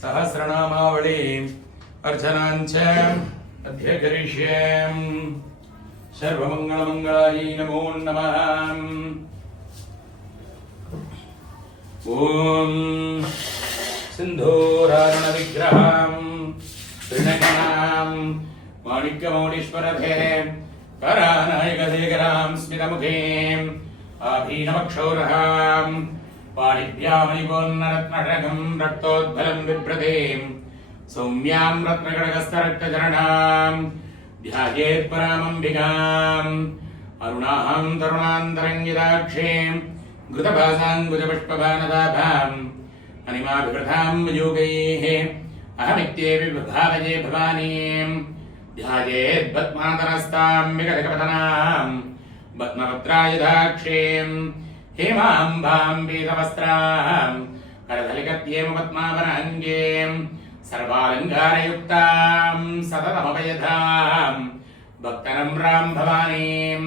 सहस्रनामावळीम् अर्चनाञ्च अद्य करिष्ये। सर्वमङ्गलमङ्गलायै नमो नमः। ॐ सिन्धूरारुणविग्रहां त्रिनयनां माणिक्यमौलीश्वरधे करानायकशेखरां स्मितमुखीम् आभीनवक्षौरहां पाणिभ्यामणिपोन्नरत्नटकं रक्तोद्भलं बिभ्रतीं सौम्यां रत्नकटकस्थरक्तचरणां ध्यायेत्परामम्बिकाम् अरुणां तरुणान्तरङ्गिताक्षीं घृतभासाङ्कुजपुष्पभानदाभाम् अनिमाभिवृतां योगैः अहमित्येवि भावये भवानीं ध्यायेद्पद्मातनस्तां विकटकपतनां पद्मपत्रायुधाक्षीं हेमाम्बां पीतवस्त्रां करधलिकत्येम पद्मावनाङ्गीं सर्वालङ्कारयुक्तां सततमभयधां भक्तनम्रां भवानीं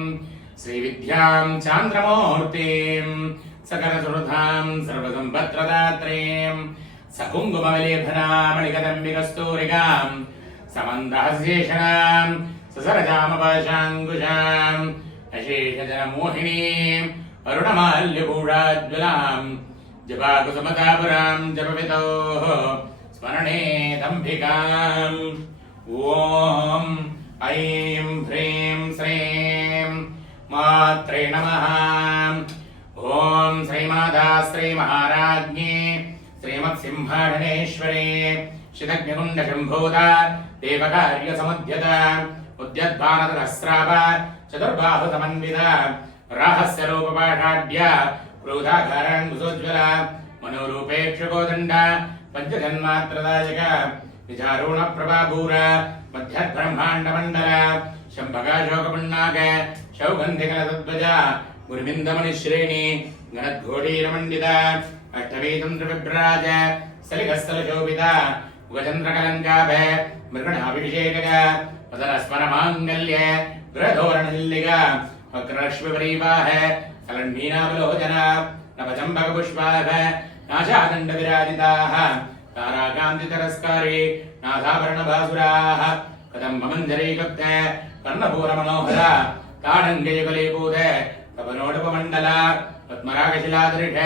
श्रीविद्यां चान्द्रमूर्तिं सकलसुहृदां सर्वसम्पत्प्रदात्रीं सकुङ्कुमविलेभनामणिकदम्बिकस्तूरिकां समन्दहस्येषणां ससरजामपाशाङ्कुशाम् अशेषजनमोहिनीम् अरुणमाल्यगूढाज्वलां जपाकुसुमतापुरां जपवितोः स्मरणे दम्भिकाम् ॐ ऐं ह्रीं श्रीं मात्रे नमः। ॐ श्रीमाता श्रीमहाराज्ञी श्रीमत्सिंहासनेश्वरी शितज्ञकुण्डशम्भूता देवकार्यसमुद्यता उद्यद्भानतसहस्राभ चतुर्बाहुसमन्विता रहस्यरूपपाठाढ्य क्रोधाकाराङ्कुशोज्ज्वला मनोरूपेक्षकोदण्ड पञ्चजन्मात्रदायक विचारूणप्रभाभूर मध्यब्रह्माण्डमण्डल शम्भकाशोकपुण्णाक शौगन्धिकलतध्वज गुरुविन्दमणिश्रेणी गणद्घोटीरमण्डित अष्टवीतन्त्रविभ्राज सलिलस्थलशोभित उगचन्द्रकलङ्काभ मृगणाभिषेकक मदनस्मरमाङ्गल्य गृहधोरणनिल्लिक वक्रलक्ष्मीपरीवाह कलण्डीनावलोचन नवचम्बकपुष्पाभ नाशादण्डविराजिताः ताराकान्तितरस्कारी नाथाभरणभासुराः कदम्बमञ्जरीकृत कर्णपूरमनोहर ताडङ्गयुगलीपूत तपनोडुपमण्डल पद्मरागशिलादृढ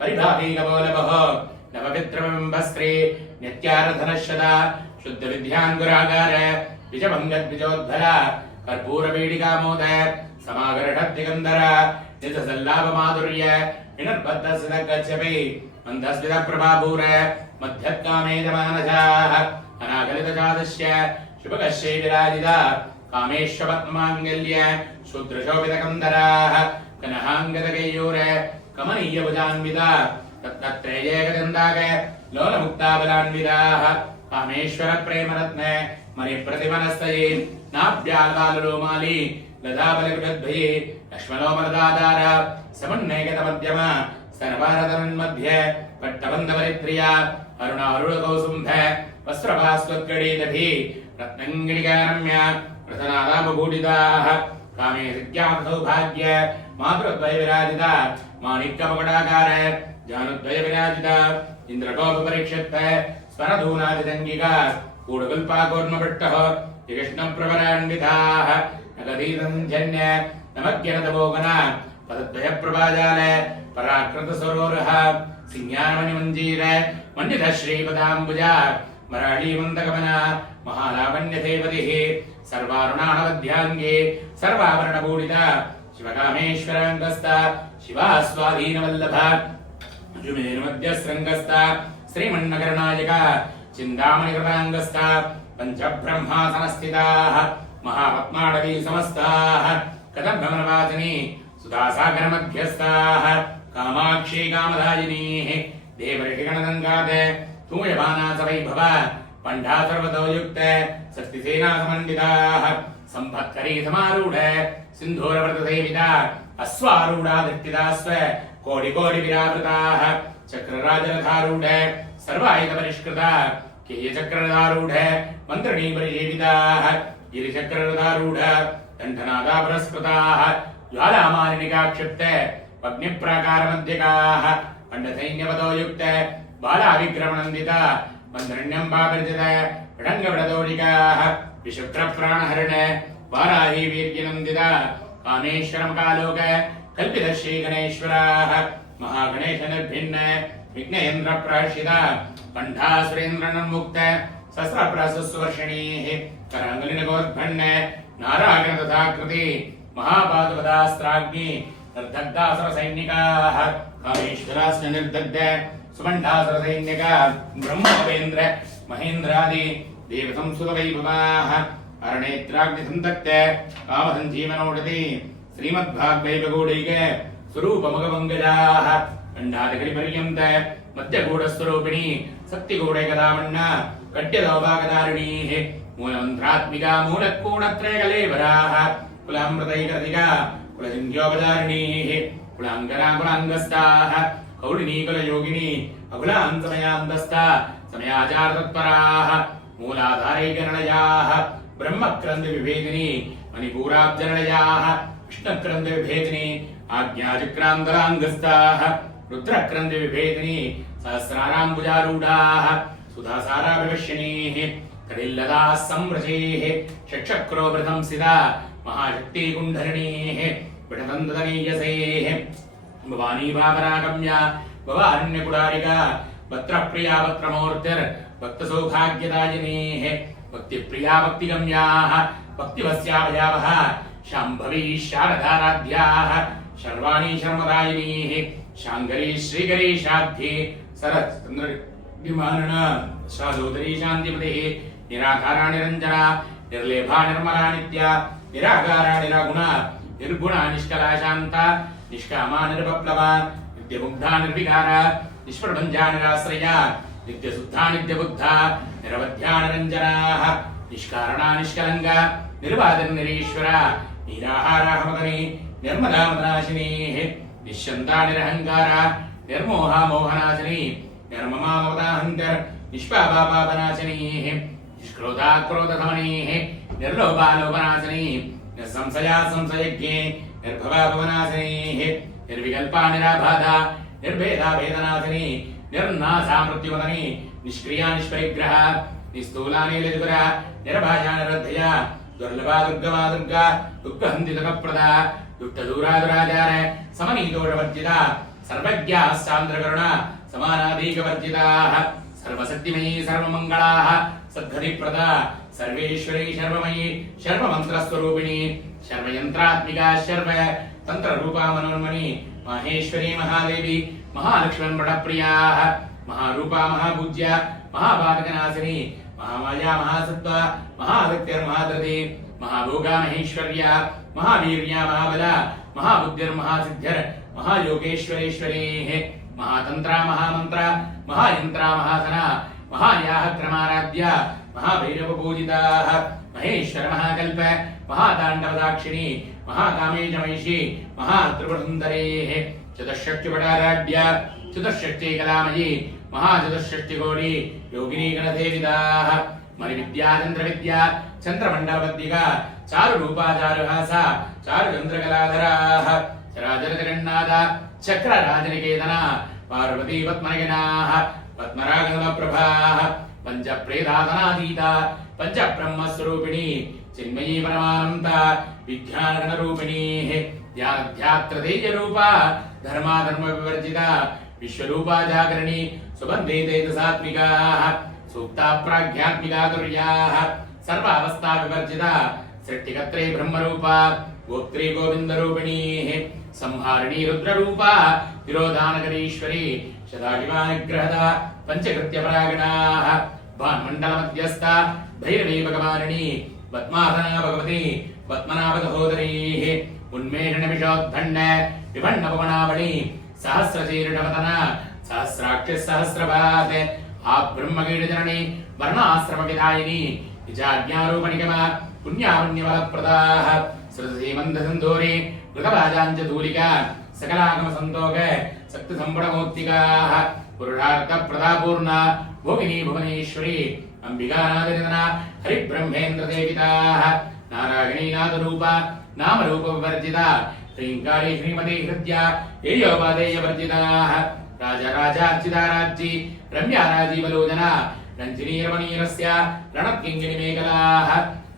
परिभावीकपोलभः नवपितृबिम्बस्त्री नित्यारधनश्यदा शुद्धविद्याङ्कुरागार विजभङ्गद्विजोद्भर कर्पूरवीडिकामोद समागरषद्दिगन्धर निजसल्लाभमाधुर्य विनर्बद्धसिदगच्छपि मन्दस्मितप्रभापूर मध्यत्कामेजमानजाः अनागलितजातस्य शुभकश्ये विराजित कामेश्वपद्माङ्गल्य शूद्रशोभितकन्दराः कनहाङ्गदकैयूर कमनीयभुजान्विता तत्तत्रेयेकचन्दाक लोलमुक्ताबलान्विताः कामेश्वरप्रेमरत्न मणिप्रतिमनस्तये नाभ्यालबालरोमाली लदाबलकृद्भये लक्ष्मणोमलदाधार समन्वयगतमध्यम स्तनभारतन्मध्ये पट्टबन्धपरित्रिया अरुणारुणकौसुम्भ वस्त्रभास्वद्गडीदधि रत्नङ्गिणिकारम्य रतनादाबभूषिताः कामे सिद्ध्यार्थसौभाग्य मातृद्वयविराजिता माणिक्यमकुटाकार जानुद्वयविराजिता इन्द्रकोपपरीक्षित स्वरधूनादिदङ्गिका कूडकल्पाकूर्मपट्टः कृष्णप्रवरान्विताः नगदीतञ्जन्य नमज्ञनतमोगन पदद्वयप्रभाजाल पराकृतसरोरः सिंहामणिमञ्जीर मण्डितः श्रीपदाम्बुज मराळीमन्दगमन महालावण्यदेवतिः सर्वारुणानवध्याङ्गे सर्वाभरणभूषिता शिवकामेश्वराङ्गस्थ शिवास्वाधीनवल्लभ जुमेरुमध्यशृङ्गस्थ श्रीमन्नकरनायक चिन्तामणिकृताङ्गस्थ पञ्चब्रह्मासनस्थिताः महापद्माडवी समस्ताः कदम्बमनवासिनी सुधासागरमध्यस्थाः कामाक्षी कामदायिनीः देवर्षिगणगङ्गाद तूयमानासवैभव पण्डा सर्वतो युक्त शक्तिसेनासमन्विताः सम्भत्करी समारूढ सिन्धूरव्रतसेविता अश्वारूढाधृष्टितास्व कोटिकोटिविरावृताः चक्रराजरथारूढ सर्वायुधपरिष्कृता केयचक्ररथारूढ मन्त्रिणी परिसेविताः गिरिचक्ररथारूढ दण्डनादा पुरस्कृताः ज्वालामालिनिकाक्षिप्त अग्निप्राकारमध्यकाः खण्डसैन्यवतो युक्त बालाविक्रमणन्दित मन्त्रण्यं पावर्जित षडङ्गवडदौलिकाः विशुक्रप्राणहरण वाराही वीर्यनन्दित कामेश्वरमकालोक कल्पितश्रीगणेश्वराः महागणेशनिर्भिन्न विघ्नेन्द्रप्राशित कण्ठासुरेन्द्रनन्मुक्त सहस्रप्रसुस्वर्षिणीः कराङ्गलिनगोद्भन्न नारायणतथाकृति महापादपदास्त्राग्नि निर्दग्धासुरसैनिकाः कामेश्वराश्च निर्दग्ध सुमण्डासुरसैनिका ब्रह्मोपेन्द्र महेन्द्रादि देवसंस्कृतवैभवाः अरणेत्राग्निसन्तक्त कामसञ्जीवनोषधि श्रीमद्भागवैभवगौडैक स्वरूपमुखमङ्गलाः खण्डादिकलिपर्यन्त मध्यगूढस्वरूपिणी शक्तिगूढैकदामण्ण कट्यदौभागदारिणीः मूलमन्त्रात्मिका मूलकोणत्रयकलेवराः कुलामृतैकरधिका कुलसिन्ध्योपदारिणीः कुलाङ्गना कुलाङ्गस्ताः कौलिनीकुलयोगिनी अकुलान्तमयान्तस्था समयाचारतत्पराः मूलाधारैकरणयाः ब्रह्मक्रन्दविभेदिनी मणिपूराब्जनयाः कृष्णक्रन्दविभेदिनी आज्ञाचक्रान्तराङ्गस्ताः रुद्रक्रन्दविभेदिनी सहस्राराम्बुजारूढाः सुधासाराविवश्यनीः कडिल्लदाः संव्रजेः षट्चक्रोवृतंसिता महाशक्तिकुण्डलिनीः विडदन्तनीयसेः भवानी भावरागम्या भवारण्यकुडारिका वक्त्रप्रिया वक्त्रमूर्तिर् भक्तसौभाग्यदायिनीः भक्तिप्रिया भक्तिगम्याः भक्तिवस्याभयावः शाम्भवी शारदाराध्याः शर्वाणी शर्मदायिनीः शाङ्करी श्रीकरी शाध्ये सरत्चन्द्रविमानन शासोदरी शान्तिपतिः निराकारा निरञ्जना निर्लेभा निर्मला नित्या निराकारा निरागुणा निर्गुणा निष्कला शान्ता निष्कामा निर्वप्लवा नित्यमुग्धा निर्विकारा निष्प्रपञ्चा निराश्रया नित्यशुद्धा नित्यबुद्धा निरवध्या निरञ्जनाः निष्कारणा निष्कलङ्गा निर्वादिर्निरीश्वरा निराहाराहमदनी निर्मला मदनाशिनीः निश्चन्ता निरहङ्कारा निर्मोहा मोहनाशिनी निर्ममा ममताहन्तर निष्पापा पापनाशिनीः निष्क्रोधा क्रोधधमनीः निर्लोभा लोभनाशिनी निसंशया संशयज्ञे निर्भवा भवनाशिनीः निर्विकल्पा निराबाधा निर्भेदा भेदनाशिनी निर्नासा मृत्युमदनी निष्क्रिया निष्परिग्रहा निस्थूला नीलजुगरा निर्भाषा निरद्धया दुर्लभा दुर्गमा दुर्गा दुःखहन्तितकप्रदा दुष्टदूरा दुराचार समनीतोषवर्जिता सर्वज्ञा सान्द्रकरुणा समानादीकवर्जिताः सर्वशक्तिमयी सर्वमङ्गलाः सद्गतिप्रदा सर्वेश्वरी सर्वमयी सर्वमन्त्रस्वरूपिणी सर्वयन्त्रात्मिका सर्व तन्त्ररूपा मनोन्मणि माहेश्वरी महादेवी महालक्ष्मणप्रियाः महारूपा महापूज्या महापातकनाशिनी महामाया महासत्त्वा महाशक्तिर्महाधृति महाभोगा महेश्वर्या महावीर्या महाबला महाबुद्धिर्महासिद्धिर् महायोगेश्वरेश्वरीः महातन्त्रा महामन्त्रा महायन्त्रा महासना महायाः क्रमाराध्या महाभैरवपूजिताः महेश्वर महाकल्प महाताण्डवदाक्षिणी महाकामेशमहिषी महात्रिपुरसुन्दरेः चतुष्षष्टिपटाराढ्या चतुष्षष्टिकलामयी महाचतुष्षष्टिकोटि योगिनी गणसेविताः मणिविद्या चन्द्रमण्डलपद्मिका चारुरूपा चारुहासा चारुचन्द्रकलाधराः चराचरजगन्नाथ चक्रराजनिकेतना पार्वती पद्मनयनाः पद्मरागनप्रभाः पञ्चप्रेदातनातीता पञ्चब्रह्मस्वरूपिणी चिन्मयी परमानन्ता विज्ञानगणरूपिणीः ध्यानध्यात्रतेजरूपा धर्माधर्मविवर्जिता विश्वरूपा जागरणी सुबन्धे तेजसात्मिकाः सूक्ता प्राज्ञात्मिका तुर्याः सर्वावस्था विवर्जिता सृष्टिकर्त्री ब्रह्मरूपा गोत्री गोविन्दरूपिणीः संहारिणी रुद्ररूपा तिरोधानकरीश्वरी सदाशिवानुग्रहदा पञ्चकृत्यपरागणाः भान्मण्डलमध्यस्था भैरवी भगवारिणी पद्मासना भगवती पद्मनाभसहोदरीः उन्मेषणविषोद्भण्ड विभण्डपवनावळी सहस्रशीर्षवदना सहस्राक्षिः सहस्रभात् आब्रह्मकीटजननी वर्णाश्रमविधायिनी निजाज्ञारूपणिकमा पुण्यापुण्यफलप्रदाः श्रुतसीमन्तसिन्धूरी कृतवाजाञ्चधूलिका सकलागमसन्तोक शक्तिसम्पणमूर्तिकाः पुरुषार्थप्रदापूर्णा भोगिनी भुवनेश्वरी अम्बिकानादनिधना हरिब्रह्मेन्द्रदेविताः नारायणी नादरूपा नामरूपविवर्जिता ह्रीङ्कारी श्रीमती हृद्या येयोपादेयवर्जिताः राजराजार्चिताराज्ञी रम्याराजीवलोचना रञ्जिनीरमणीरस्य रणत्किङ्गिनिमेखलाः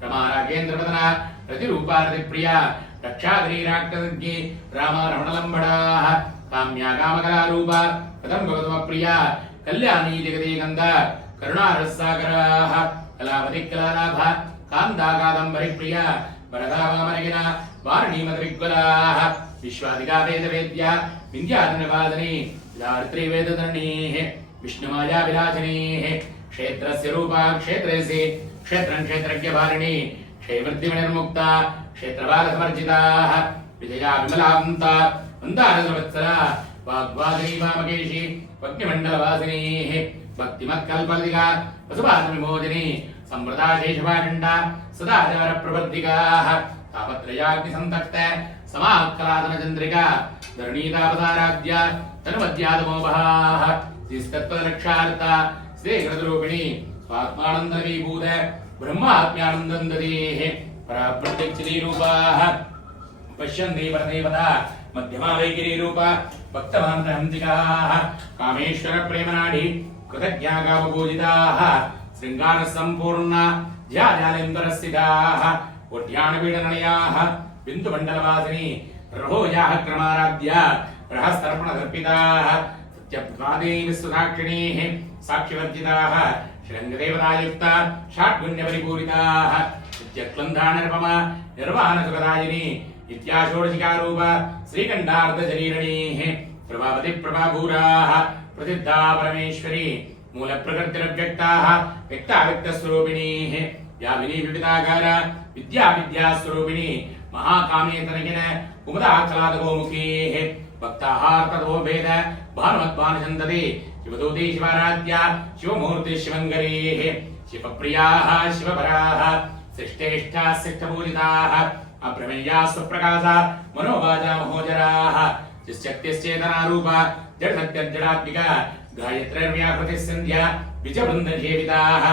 रमारागेन्द्रवदना प्रतिरूपारतिप्रिया रक्षाधरीराक्तज्ञी रामारमणलम्बडाः काम्या कामकलारूपा कदम्बगौतमप्रिया कल्याणी जगदे गन्ध करुणारसागराः कलावती कलालाभ कान्दा कादम्बरिप्रिया वरदा वामनगिना वारणीमदरिग्वलाः विश्वादिका वेदवेद्या विन्द्याधनवादने धारित्री वेदधरणीः विष्णुमाया विलासिनीः क्षेत्रस्य रूपा क्षेत्रेसि क्षेत्रं क्षेत्रज्ञभारिणी क्षेमृद्धिमनिर्मुक्ता क्षेत्रबालसमर्जिताः विजया विमलान्ता मन्दारसंवत्सरा वाग्वादिनी वामकेशी वग्निमण्डलवासिनीः भक्तिमत्कल्पलतिका वसुपातविमोदिनी सम्प्रदा शेषभाण्डा सदाचारप्रवर्धिकाः तापत्रयाग्निसन्तक्त समाक्रादनचन्द्रिका धरणीतापदाराध्या तनुमद्यादमोभाः श्रीस्तत्त्वरक्षार्था श्रीकृतरूपिणी स्वात्मानन्दवीभूत ब्रह्मात्म्यानन्दं ददेः पराप्रत्यक्षिरूपाः पश्यन्ति परदेवता मध्यमा वैगिरीरूपा भक्तमान्तहंसिकाः कामेश्वरप्रेमनाडी कृतज्ञाकामपूजिताः शृङ्गारसम्पूर्णा ध्यानालिन्दरस्थिताः उद्यानपीडनयाः बिन्दुमण्डलवासिनी रहोजाः क्रमाराध्या रहस्तर्पणदर्पिताः सत्यप्रादे विश्वसाक्षिणीः साक्षिवर्जिताः श्रृङ्गदेवतायुक्ता षाड्गुण्यपरिपूरिताः नित्यक्लन्धानर्पमा निर्वाणसुखदायिनी नित्याषोडशिकारूप श्रीकण्ठार्धशरीरणीः प्रभावति प्रभाभूराः प्रसिद्धा परमेश्वरी मूलप्रकृतिरव्यक्ताः व्यक्ताव्यक्तस्वरूपिणीः व्यापिनी विविधाकार विद्याविद्यास्वरूपिणी महाकामेतनगिन कुमुदाचलादगोमुखीः भक्ताहार्तदोभेद भानुमद्भानुचन्दते शिवदूती शिवाराध्या शिवमूर्ति शिवङ्गरीः शिवप्रियाः शिवपराः श्रेष्ठेष्ठाः शिष्टपूजिताः अप्रमेयाः स्वप्रकाशा मनोवाचा महोजराः शक्तिश्चेतनारूपा जडसत्यर्जडात्मिका गायत्र्यव्याकृतिः सन्ध्या विजवृन्दसेविताः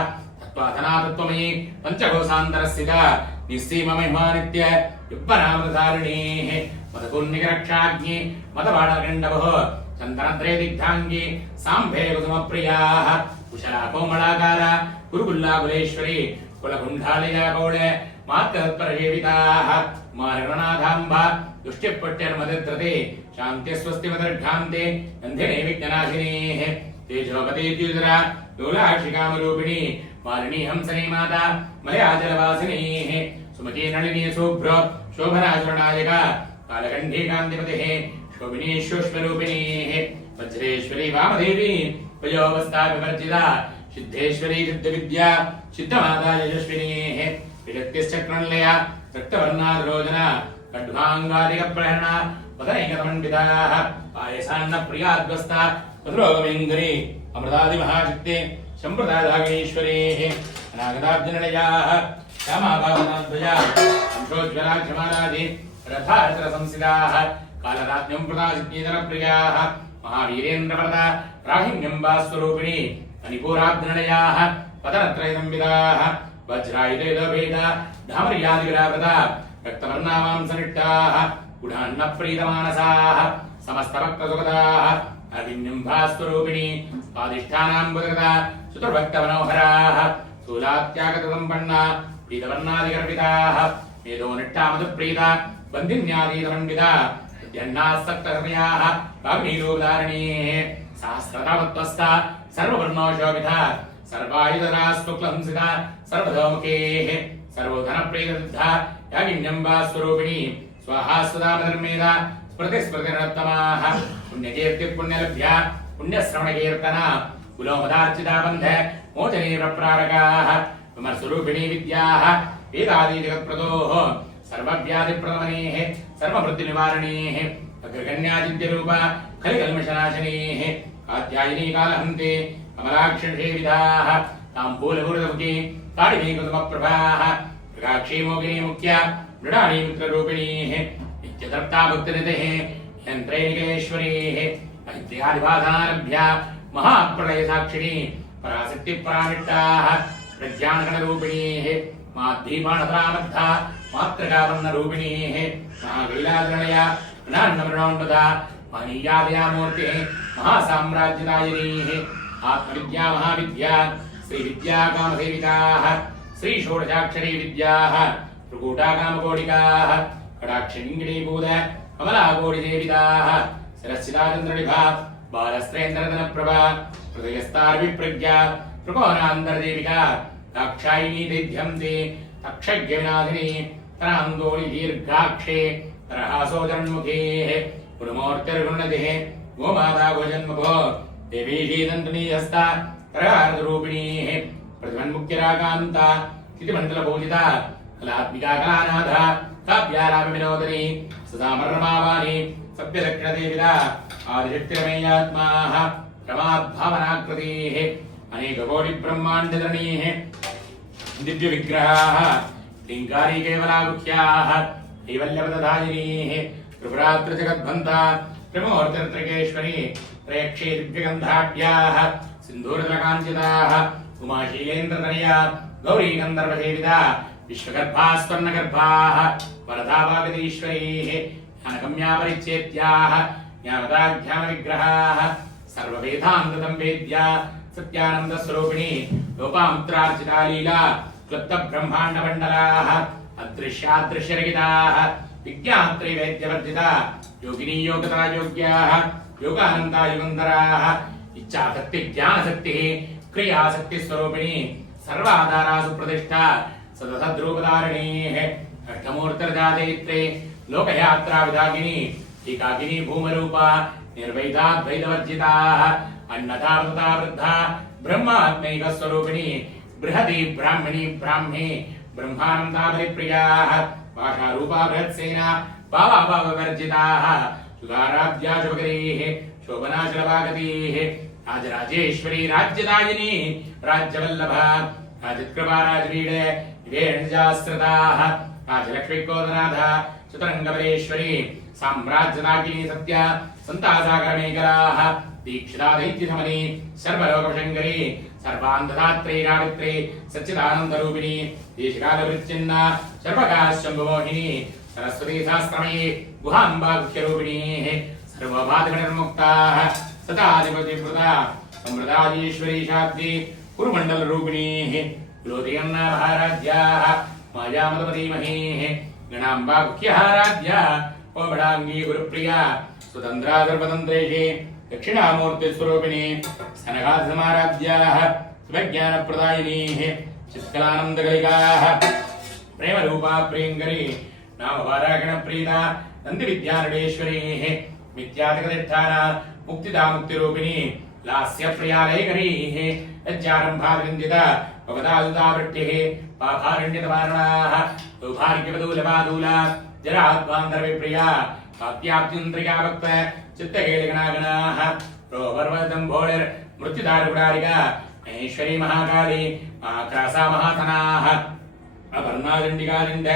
तत्त्वाधनातत्त्वमयी पञ्चकोशान्तरस्थिता निःसीममहिमानित्य युग्मनामृतारिणीः मदकुन्निकरक्षाग्नि मदबाणगण्डवः चन्दनद्रे दिग्धाङ्गी साम्भे कुसुमप्रियाः कुशला कोमलाकार कुरुकुल्लाकुलेश्वरी कुलकुण्डालया कौळ मात्कतत्परसेविताः मारणनाथाम्बा दुष्टिपट्यर्मदद्रते शान्त्यस्वस्तिमदर्घान्ते गन्धिने विघ्ननाशिनीः तेजोपते द्युजरा लोलाक्षिकामरूपिणी मालिनी हंसनी माता मलयाचलवासिनीः सुमती नलिनी शुभ्र शोभनाचुरनायका कालकण्ठी कान्तिमतिः शोभिनी शुष्मरूपिणीः वज्रेश्वरी वामदेवी वयोवस्था विवर्जिता सिद्धेश्वरी सिद्धविद्या सिद्धमाता यशस्विनीः विशक्तिश्चक्रनिलया रक्तवर्णादरोचना खड्गाङ्गादिकप्रहरणा वदनैकतमण्डिताः पायसान्नप्रियाद्वस्ता मधुरोगमेङ्गरी अमृतादिमहाशक्ते सम्प्रदायागीश्वरेः अनागताब्जनिलयाः श्यामाभावनाध्वजा अंशोज्वलाक्षमालादि रथारथसंसिताः कालराज्ञं प्रदासिद्धिधरप्रियाः महावीरेन्द्रव्रता राहिण्यम्बास्वरूपिणी मणिपूराब्जनिलयाः पतनत्रयसंविदाः वज्रायुधेदभेदा धामर्यादिविरावृता रक्तवर्णामांसनिष्ठाः गुणान्नप्रीतमानसाः समस्तभक्तसुखदाः अभिन्यम्भास्वरूपिणी स्वादिष्ठानाम्बुदगता सुतुर्भक्तमनोहराः स्थूलात्यागतसम्पन्ना प्रीतवर्णादिगर्विताः मेधोनिष्ठामधुप्रीता बन्धिन्यादीतमण्डिता विद्यन्नासक्तहृदयाः भाग्नीरूपधारिणीः सहस्रतावत्वस्था सर्ववर्णोशोभिता सर्वायुधरा शुक्लहंसिता सर्वतोमुखेः सर्वधनप्रीतसिद्धा यागिन्यम्बास्वरूपिणी स्वाहा सुधामधर्मेदा स्मृतिस्मृतिरत्तमाः पुण्यकीर्तिर्पुण्यलभ्या पुण्यश्रवणकीर्तना कुलोमदार्चिता बन्ध मोचने प्रप्रारकाः विमर्शरूपिणी विद्याः वेदादिजगत्प्रदोः सर्वव्याधिप्रदमनेः सर्वमृत्युनिवारणेः अग्रगण्यादित्यरूपा खलिकल्मषनाशिनीः कात्यायिनी कालहन्ते कमलाक्षसेविताः ताम्बूलगुरुमुखी ताडिनी कुसुमप्रभाः मृगाक्षी मोगिनी मुख्या मृडानी मित्ररूपिणीः नित्यतर्ता भक्तिनिधिः यन्त्रैनिकेश्वरीः ऐत्र्यादिभासानारभ्या महाप्रलयसाक्षिणी पराशक्तिपरानिष्ठाः प्रज्ञानगणरूपिणीः माद्धीपाणपरामद्धा मातृकावर्णरूपिणीः महाकैलासगणया मृणान्नमृणोन्नता महनीयादयामूर्तिः महासाम्राज्यदायिनीः आत्मविद्या महाविद्या श्रीविद्या कामसेविताः श्री षोडशाक्षरी विद्याः त्रिकूटा कामकोटिकाः कटाक्षिङ्गिणीभूत कमलाकोटिसेविताः शिरश्चिताचन्द्रनिभा बालस्त्रेन्द्रधनप्रभा हृदयस्तार्विप्रज्ञा त्रिकोणान्तर्देविका दाक्षायिनी दीध्यन्ति तक्षज्ञविनाशिनी तरान्दोळि दीर्घाक्षे तरहासोजन्मुखेः गुणमूर्तिर्गुणतिः गोमाता गोजन्मुखो देवी शीदन्तनीहस्ता तरहाररूपिणीः प्रतिमन्मुख्यराकान्ता स्थितिमण्डलपूजिता कलात्मिका कलानाथा काव्यालापविनोदिनी सदामर्मावाणी सभ्यदक्षिणदेविता आदिशक्तिरमेयात्माः रमाद्भावनाकृतीः अनेककोटिब्रह्माण्डधरणीः दिव्यविग्रहाः लिङ्गारी केवलागुह्याः कैवल्यपदधारिणीः त्रिपुरात्रिजगद्भन्ता त्रिमूर्तिर्त्रिकेश्वरी त्रयक्षे दिव्यगन्धाढ्याः सिन्धूरतलकाञ्चिताः उमाशीलेन्द्रतनया गौरी गन्धर्वसेविता विश्वगर्भा स्वर्णगर्भाः वरदाभागतीश्वरीः ज्ञानगम्यापरिच्छेद्याः ज्ञानदाध्यानविग्रहाः सर्ववेदान्ततं वेद्या सत्यानन्दस्वरूपिणी लोपामुद्रार्चिता लीला क्लुप्तब्रह्माण्डमण्डलाः अदृश्यादृश्यरहिताः विज्ञात्रिवेद्यवर्जिता योगिनी योगता योग्याः योगानन्दा युगन्धराः इच्छाशक्तिज्ञानशक्तिः क्रियाशक्तिस्वरूपिणी सर्वाधारासु प्रतिष्ठा सदसद्रूपधारिणीः अष्टमूर्तिर्जातयित्रे लोकयात्राविदाकिनी एकाकिनी भूमरूपा निर्वैधाद्वैतवर्जिताः अन्नदावृता वृद्धा ब्रह्मात्मैकस्वरूपिणी बृहती ब्राह्मणी ब्राह्मे ब्रह्मानन्दाबलिप्रियाः भाषारूपा बृहत्सेना भावाभाववर्जिताः सुधाराध्या शुभकरीः शोभनाचलभागतीः राजराजेश्वरी राज्यदायिनी राज्यवल्लभा राजकृपा राजवीड विवेणजास्त्रताः राजलक्ष्मीकोदनाथा चतुरङ्गपरेश्वरी साम्राज्यदाकिनी सत्या सन्तासागरमेकलाः दीक्षिता दैत्यधमनी सर्वलोकशङ्करी सर्वान्धदात्री रावित्री सच्चिदानन्दरूपिणी देशकालवृच्चिन्ना सर्वकाशम्भुमोहिनी सरस्वती सहस्रमयी गुहाम्बागुह्यरूपिणीः सर्वबाधकनिर्मुक्ताः सदाधिपतिप्रदा समृदाजीश्वरी शाब्दी कुरुमण्डलरूपिणीः कुलोदयन्नाभाराध्याः मायामदमतीमहीः गणाम्बागुह्यहाराध्या ओमडाङ्गी गुरुप्रिया स्वतन्त्रा सर्वतन्त्रेषे दक्षिणामूर्तिस्वरूपिणी सनकादिसमाराध्याः सुभज्ञानप्रदायिनीः चित्कलानन्दकलिकाः प्रेमरूपा प्रियङ्करी नामवारागणप्रीता नन्दिविद्यानटेश्वरीः मिथ्यातिकतिष्ठाना मुक्तिदा मुक्तिरूपिणी लास्यप्रियालयकरीः यज्जारम्भाविन्दिता भवदादुतावृष्टिः पाभारण्यतवारणाः सौभाग्यवदूलपादूला जराद्वान्तर्विप्रिया कात्याप्त्युन्द्रिया भक्त चित्तकेलिगणागणाः प्रोपर्वदम्भोळिर्मृत्युदारुगुडारिका महेश्वरी महाकाली महाक्रासा महातनाः अपर्णादण्डिकालिन्द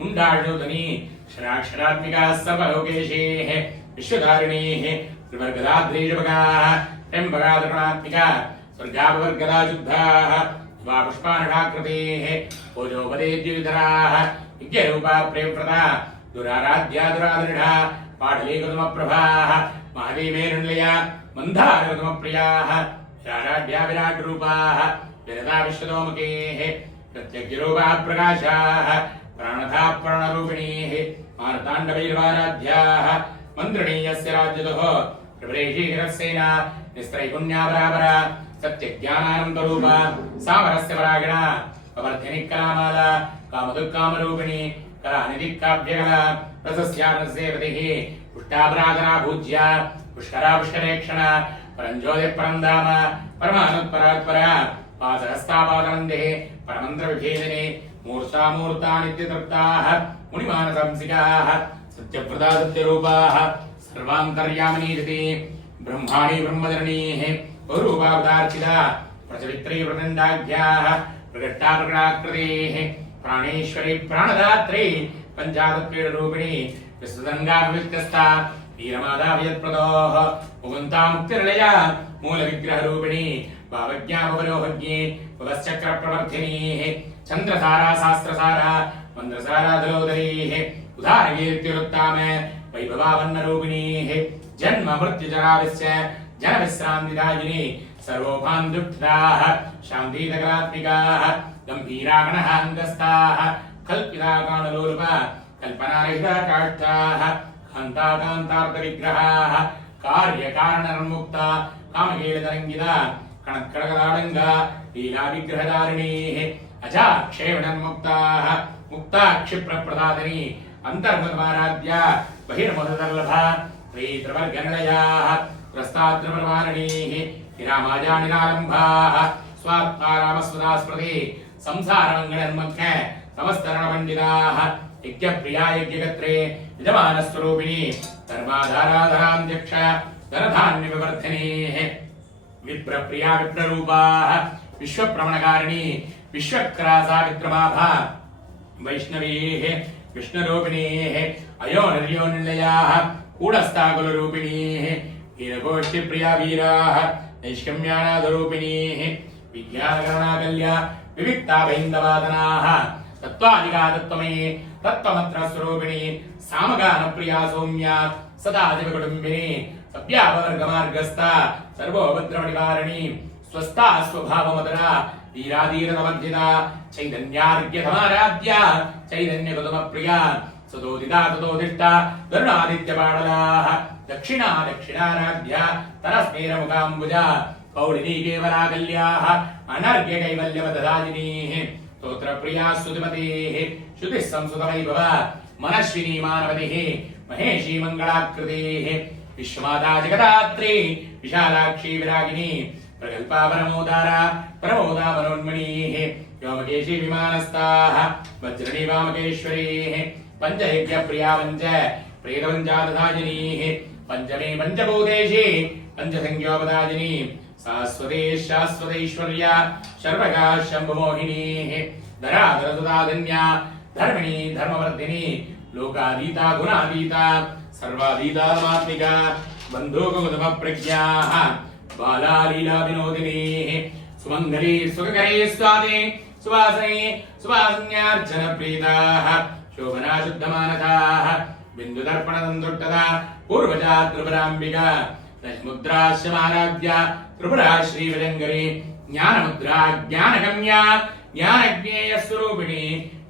मुण्डाढ्योदनी क्षराक्षरात्मिकाः सर्वलोकेशेः विश्वधारिणीः त्रिवर्गदाद्रीजपगाः त्र्यम्बकादृगणात्मिका स्वर्गापवर्गदा शुद्धाः पुष्पानढाकृतेः भोजोपदेद्युधराः यज्ञरूपा प्रेमप्रदा दुराराध्या दुरादृढा पाटलीकृतमप्रभाः महादेवेरुण्लया मन्दारकृतमप्रियाः विराराढ्या विराटरूपाः विरदा विश्वतोमुखेः प्रत्यग्यरूपाः प्रकाशाः प्राणधा प्राणरूपिणीः मानताण्डवैर्वाराध्याः मन्त्रणीयस्य राज्यतः प्रवरेशीकरसेना निस्त्रैपुण्यापरापरा सत्यज्ञानानन्दरूपा सामरस्य परागिणा कवर्धिनिकलामाला कामदुःकामरूपिणी कलानिधिकाव्यकला रसस्यानसेवतिः पुष्टापराधना पूज्या पुष्करा पुष्करेक्षणा परञ्ज्योतिःपरन्धाम परमानुत्परात्परा पासहस्तापादनन्दिः परमन्त्रविभेदिनी मूर्तामूर्तानित्यतृप्ताः मुनिमानसंसिकाः सत्यव्रता सत्यरूपाः सर्वान्तर्यामिनीति ब्रह्माणि ब्रह्मधरणीः बहुरूपावतार्चिता प्रचवित्री प्रदण्डाढ्याः प्रकृष्टा प्रकटाकृतेः प्राणेश्वरी प्राणदात्री पञ्चादत्पीडरूपिणी विस्तृतङ्गाभिव्यक्तस्था वीरमादाभयत्प्रदोः मुकुन्ता मुक्तिर्लया मूलविग्रहरूपिणी भावज्ञापवरोहज्ञे भवश्चक्रप्रवर्धिनीः चन्द्रसारा शास्त्रसारा मन्द्रसारा धलोदरीः उदारकीर्तिरुत्ताम वैभवावन्नरूपिणीः जन्म मृत्युजराविस्य जनविश्रान्तिदायिनी सर्वोपान्धुष्टाः शान्तिदकरात्मिकाः गम्भीरागणः अङ्गस्ताः कल्पिता काणलोलुप कल्पनारहिता काष्ठाः कान्ताकान्तार्थविग्रहाः कार्यकारणनिर्मुक्ता कामकेलतरङ्गिता कणत्कडगदाडङ्ग लीलाविग्रहधारिणीः अजाक्षेवणन्मुक्ताः मुक्ताक्षिप्रप्रदादिनी अन्तर्मुखमाराध्या बहिर्मुखदर्लभा त्रिवर्गनिलयाः प्रस्ताद्रप्रवारणीः हिरामाजानिरालम्भाः स्वात्मारामस्वदास्पदे संसारमङ्गलन्मग्न समस्तरणपण्डिताः यज्ञप्रिया यज्ञकर्त्रे यजमानस्वरूपिणी धर्माधाराधराध्यक्ष धनधान्यविवर्धिनीः विप्रप्रिया विप्ररूपाः विश्वप्रमणकारिणी विश्वक्रासा विक्रमाभा वैष्णवीः विष्णुरूपिणीः अयोनिर्योनिलयाः कूढस्थाकुलरूपिणीः वीरगोष्ठिप्रिया वीराः नैष्कम्यानादरूपिणीः विज्ञानकरुणाकल्या विविक्ता बैन्दवादनाः तत्त्वादिका तत्त्वमयी तत्त्वमत्रस्वरूपिणी सामगानप्रिया सौम्या सदादिवकुटुम्बिनी सव्यापवर्गमार्गस्था सर्वोपद्रवनिवारिणी स्वस्था स्वभावमदरा धीराधीरतमर्जिता चैतन्यार्घ्यधमाराध्या चैतन्यगतमप्रिया सदोदिता ततोदिष्टा गरुणादित्यपाटलाः दक्षिणा दक्षिणाराध्या तरस्मेरमुखाम्बुजा पौलिनी केवलाकल्याः अनर्घ्यकैवल्यवदधाजिनीः स्तोत्रप्रिया स्तुतिमतेः श्रुतिः संस्कृतवैभव मनश्विनी मानवतिः महेशी मङ्गलाकृतेः विश्वमाता जगदात्री विशालाक्षी विरागिनी प्रगल्पा परमोदारा प्रमोदा मनोन्मणीः व्योमकेशी विमानस्ताः वज्रणी वामकेश्वरीः पञ्चयज्ञप्रिया पञ्च प्रेतपञ्चादधाजिनीः पञ्चमे पञ्चभूतेशी पञ्चसंज्ञोपदाजिनी शाश्वते शाश्वतैश्वर्या सर्वगा शम्भुमोहिनीः धराधरसुधाधन्या धर्मिणी धर्मवर्धिनी लोकातीता गुणातीता सर्वातीता मात्मिका बन्धुकमुदमप्रज्ञाः बाला लीला विनोदिनीः सुमङ्गली सुखकरी स्वादे सुवासने सुवासन्यार्चनप्रीताः शोभना शुद्धमानताः बिन्दुदर्पणदन्तुट्टदा पूर्वजा त्रिपुराम्बिका दशमुद्राश्यमाराध्या त्रिपुरा श्रीविजङ्गरी ज्ञानमुद्रा ज्ञानगम्या ज्ञानज्ञेयस्वरूपिणी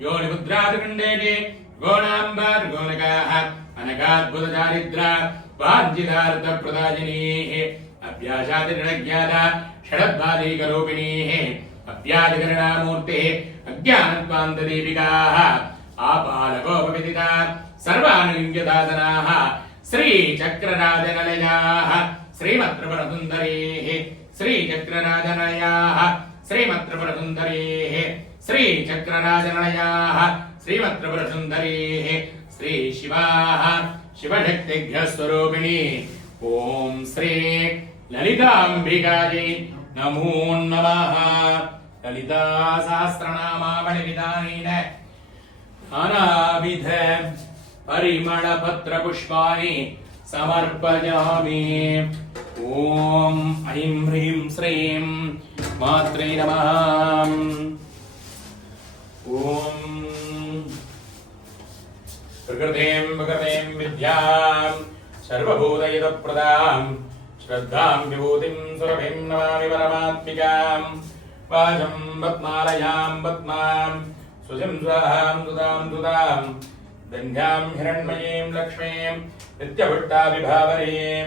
योनिमुद्रादिखण्डेति गोणाम्बार्गोनकाः अनगाद्भुतचारिद्रा वाञ्छितार्थप्रदायिनीः अभ्यासादिज्ञाता षडद्वादीकरूपिणीः अभ्यादिकरणामूर्तिः अज्ञानत्वान्तदीपिकाः आपालकोपविदिता सर्वानुलिङ्ग्यदासनाः श्रीचक्रराजनलयाः श्रीमत्त्रिपुरसुन्दरीः श्रीचक्रराजनलयाः श्रीमत्त्रिपुरसुन्दरीः श्रीचक्रराजनलयाः श्रीमत्त्रिपुरसुन्दरीः श्रीशिवाः शिवशक्तिघ्नस्वरूपिणी ॐ श्री ललिताम्बिकायै नमो नमः। ललिता सहस्रनामावलिविधानेन नानाविध परिमलपत्रपुष्पाणि समर्पयामि। ॐ ऐं ह्रीं श्रीं मात्रे नमः। ॐ प्रकृतिं विद्यां सर्वभूतहितप्रदां श्रद्धां विभूतिं सुरभिं नमामि परमात्मिकां। वाचं पद्मालयां पद्मां सुधिं स्वाहां सुधां सुधां धन्यां हिरण्मयीं लक्ष्मीं नित्यभुट्टाभिभावरीं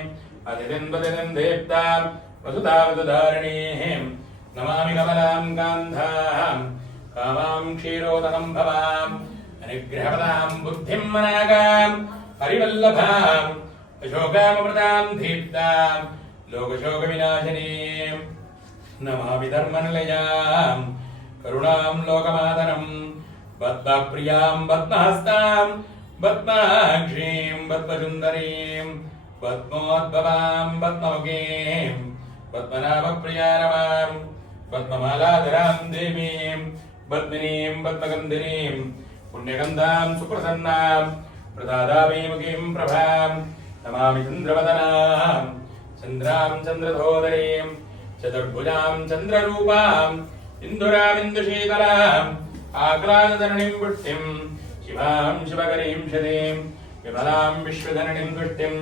अतिथिं वदितिं देवतां वसुधावसुधारिणीं नमामि कमलां कान्धां कामां क्षीरोदकं भवां अनुग्रहपदां बुद्धिं मनागां परिवल्लभां अशोकामृतां दीप्तां लोकशोकविनाशिनीं नमामि धर्मनिलयां करुणां लोकमातरं पद्मप्रियां पद्महस्तां पद्माक्षीं पद्मसुन्दरीं पद्मोद्भवां पद्ममुखीं पद्मनाभप्रियारवां पद्ममालाधरां देवीं पद्मिनीं पद्मगन्धिनीं पुण्यगन्धां सुप्रसन्नां प्रदादाभिमुखीं प्रभां नमामि चन्द्रवदनां चन्द्रां चन्द्रधोदरीं चतुर्भुजां चन्द्ररूपां इन्दुरामिन्दुशीतलाम् आग्लादधरणीं पुष्टिं शिवां शिवकरीं शतीं विमलां विश्वधरणीं तुष्टिं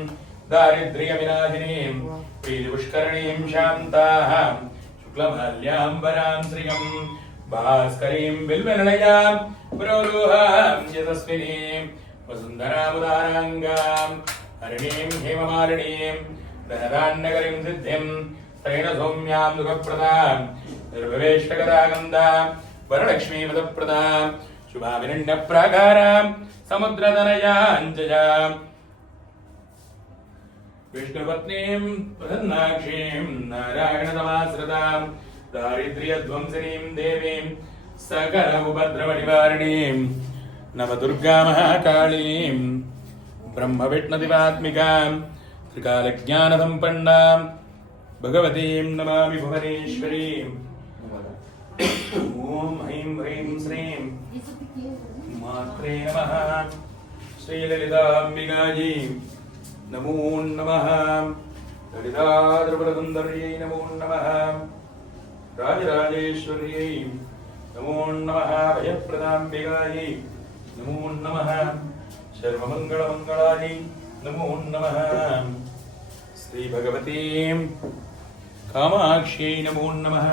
दारिद्र्यविनाशिनीं प्रीतिपुष्करणीं शान्ताः शुक्लमाल्याम्बरां श्रियं भास्करीं बिल्वनिलयां पुरोलोहां यशस्विनीं वसुन्धरामुदाराङ्गां हरिणीं हेममालिनीं धनधान्यकरीं सिद्धिं त्रैण सौम्यां दुःखप्रदां निर्भवेष्टगदागन्धां वरलक्ष्मीपदप्रदां शुभाभिरण्यप्राकारां समुद्रतनयाञ्जयां विष्णुपत्नीं प्रसन्नाक्षीं नारायणतमाश्रितां दारिद्र्यध्वंसिनीं देवीं सकल उपद्रवनिवारिणीं नवदुर्गामहाकाळीं ब्रह्मविष्णुदिवात्मिकां त्रिकालज्ञानसम्पन्नां भगवतीं नमामि भुवनेश्वरीं। ॐ ऐं ह्रीं श्रीं मात्रे नमः। श्रीललिताम्बिकायै नमो नमः। ललिताद्रिपुरसुन्दर्यै नमो नमः। राजराजेश्वर्यै नमो नमः। भयप्रदाम्बिकायै नमो नमः। सर्वमङ्गलमङ्गलायै नमो नमः। श्रीभगवतीं कामाक्ष्यै नमो नमः।